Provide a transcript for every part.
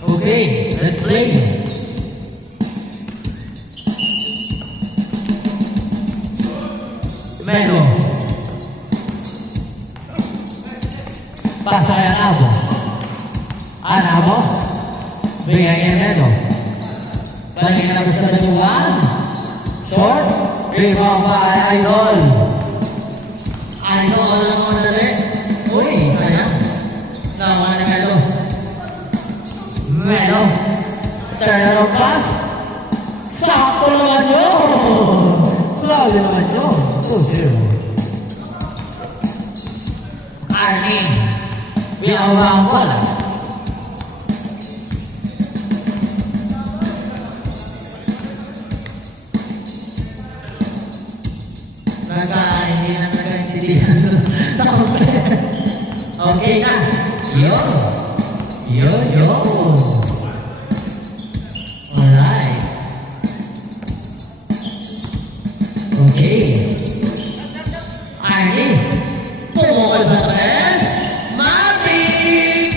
Okay, let's play. Melo. Pasa kay Anabo. Anabo. Bigay kay Melo. Balik na gusto na tuwan. Short. Rebound by Idol. Idol alam mo na rin. Uy, sayang. Nawa ni Melo. Melo. Turn pass. Sakto naman yun. Grabe naman yun. 2-0. Arnie. Binawa ang bola. Hindi na nagkaintindihan. Okay na. Yo. Alright. Okay. Arnie. Pumukol sa tres. Mavic!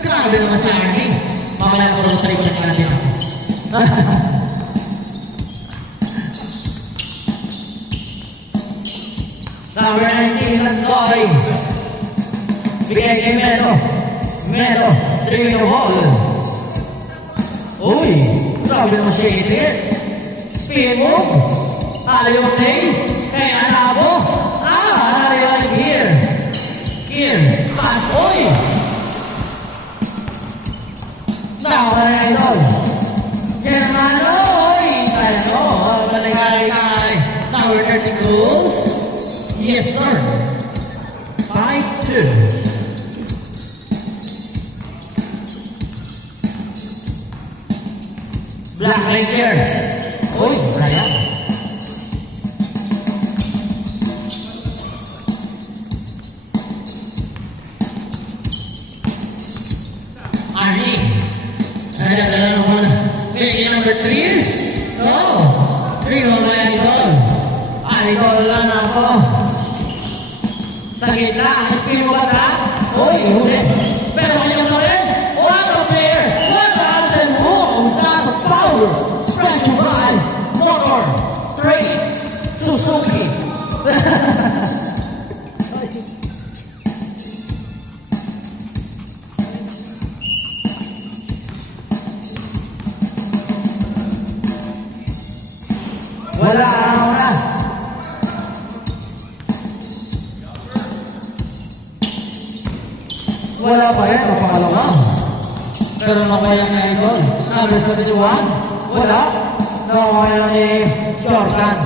Grabe naman si Arnie. Mamaya ko rin tayo ulit natin ako. Number 19, Landoy. Bigay kay Melo. Melo, 3 in a ball. Uy, grabe naman siya itin. Spin move. Ayaw play. Kay Anabo. Ayaw here. Here. Pass. Uy. Nawa na Idol. Germano. Uy. Sayang o. Baligay kay Tower 30 goals. Yes, sir. 5-2. Black Ranger. Uy, sayang. Arnie. Dala naman. Bigay number 3. No. 3 mo mga Idol. Idol lang ako. Sa gitna, spin mo ba na? Uy, huli. Pero kanya pa rin. What a player! What a asset moves out of power! Special ride! Motor! 3! Suzuki! Wala araw na. Wala pa rin, mapakalawa. Pero nakaya na Idol. Number 71, wala. Nakaya ni Jordan.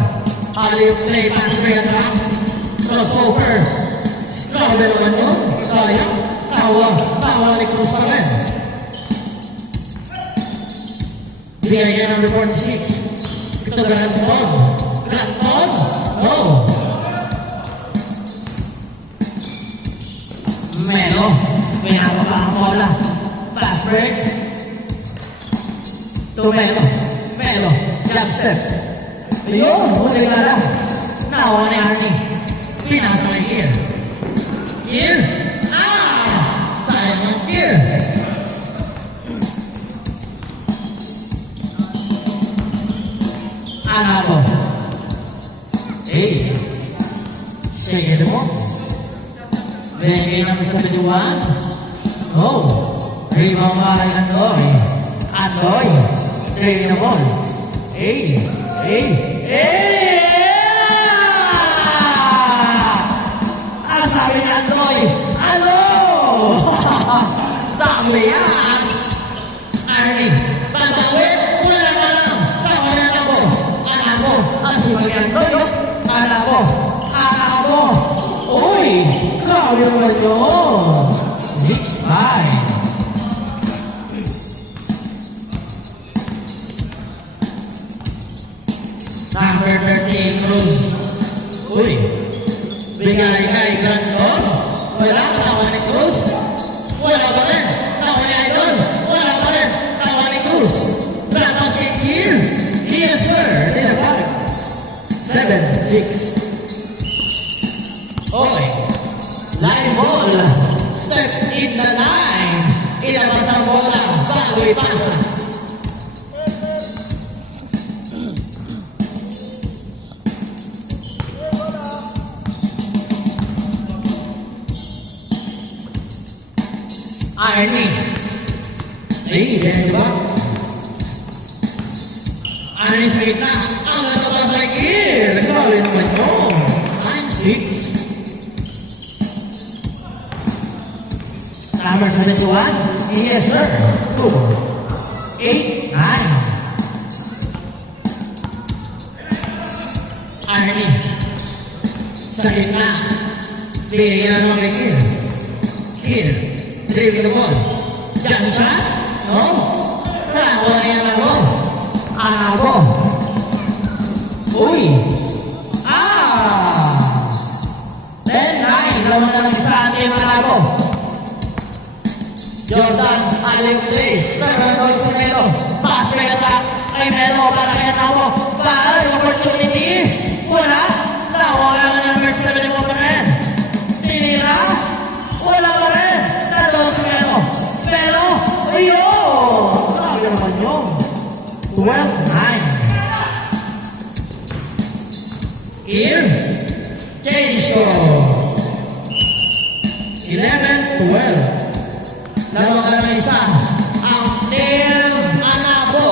Alley play, pass break na. Crossover. Grabe naman yun. Sayang. Tawa ni Cruz pa rin. Bigay kay number 46. Ito Granton. Granton? No. Melo. Minawa pa ang bola. Pass break. To Melo. Melo. Jump step. Ayun. Huli ka lang. Nawa ni Arnie. Pinasa ni here. Here. Sayang yung here. Anabo. Hey. Sige mo. Bigay namin sa tujuan. Oh. Rebound by Andoy. Andoy. 3 in a ball. Hey. Ang sabi ni Andoy. Ano? Dami yan. Arnie. Pantawin. Wala ka lang. Tawa na ako. Anabo. Ang sipag Andoy. Anabo. Uy! Grabe naman yun! 6-5. Number 13, Cruz. Uy! Bigay kay Granton. Wala, tawa ni Cruz. Wala pa rin. Tawa ni Idol. Wala pa rin. Tawa ni Cruz. Lapas kick here. Yes, sir. 7-6. Okay. Line ball. Step in the line. Ilabas ang bola. bago ipasa. Arnie. Ay, yan ba? Arnie sa gitna. Ang natapang sa ikil. Grabe naman yun. 9-6. Number 21. Yes, sir. 2, 8, 9. Arnie. Sa gitna. Bigyan naman kay Kill. Kill. Dribble the ball. Jump shot. No. Nakakuha niya na ball. Anabo. Uy. 10-9. Laman na lang sa ating Anabo. Jordan, alley play. Nagagawin sa Melo. Pass break attack. Kay Melo. Para kay Anabo. Para opportunity. Wala. Nawala ka ng number 7 yung opponent. Tinira. Wala ka rin. Nandun si Melo. Melo. Ayun. Grabe naman yun. 12-9. Here. Change score. 11-12. Dalawa ka na isa. Ang Team Anabo.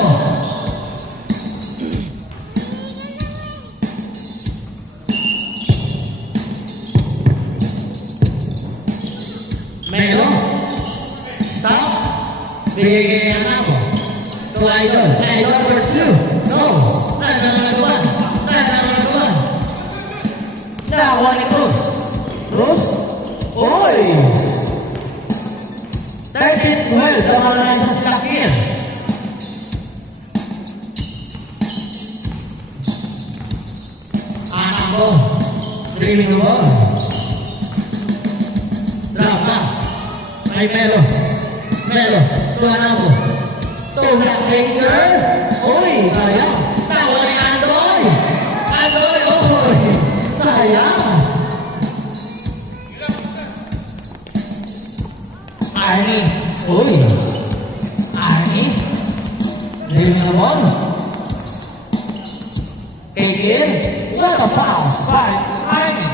Melo. Stop. Bigay kay Anabo. To Idol. Idol for 2. No. Nagkakaluan. Nagkakaluan. Nakuha ni Cruz. Cruz. Oy. 13-12. Dalawa na lang sa Slakir. Anabo. Dreaming the ball. Drop pass. Kay Melo. Melo. To Anabo. To Blackbaker. Uy, sayang. Tawa ni Andoy. Andoy, uy. Sayang. Arnie. Uy. Arnie. Dreaming the ball. Kay what a pass by Arnie.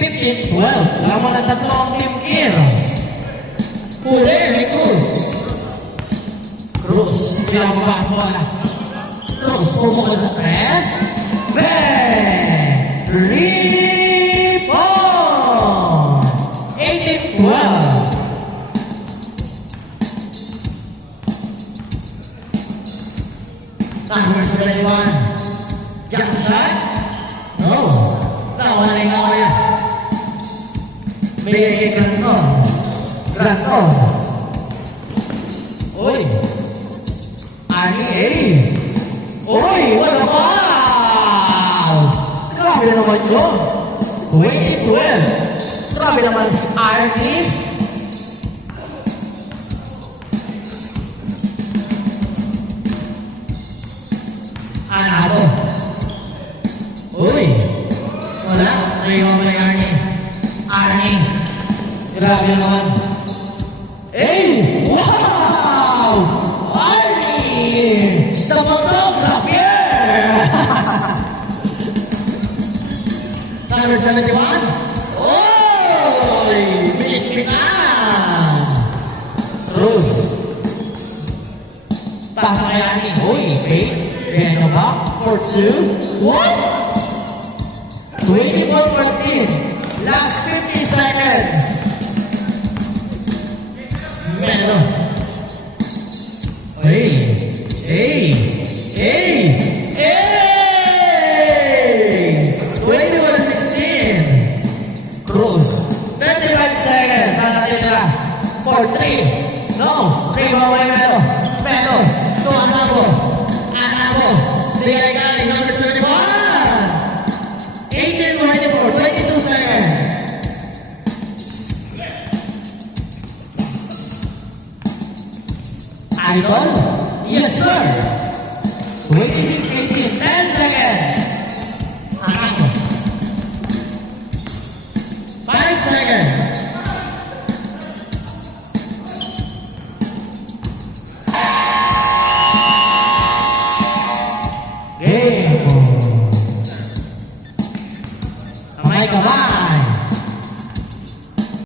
15-12. Laman ang tatlong Team Kill. Huli, may Cruz. Cruz. Bilang mga bola. Cruz, pumukul sa press. Bang! Rebound! 18-12. Number 71. Jump shot. No. Tawa na yung kaya. Bigay kay Granton. Granton. Uy. Ani eh. Uy, what a foul! Grabe naman yun. 20-12. Grabe naman si Arnie. Anabo. Uy. Wala. Naiwan mo yung Arnie. Arnie. Grabe naman. Hey! Wow! Arnie! The photographer! Number 71. Oy! Bilit-bitan! Cruz. Pasa kay Arnie. Uy, okay. Reno back for 2. What? 24-14. Last 50 seconds. Melo. Hey! Hey! Hey! Hey! 21-16. Cruz. 35 seconds. Sana tira. For 3. No. 3 away Melo. Melo. To Anabo. Anabo. Bigay ka ni number 21. 18-24. 22 seconds. Idol? Yes, sir. 26-18. 10 seconds. Anabo. 5 seconds. Kamay ka ba?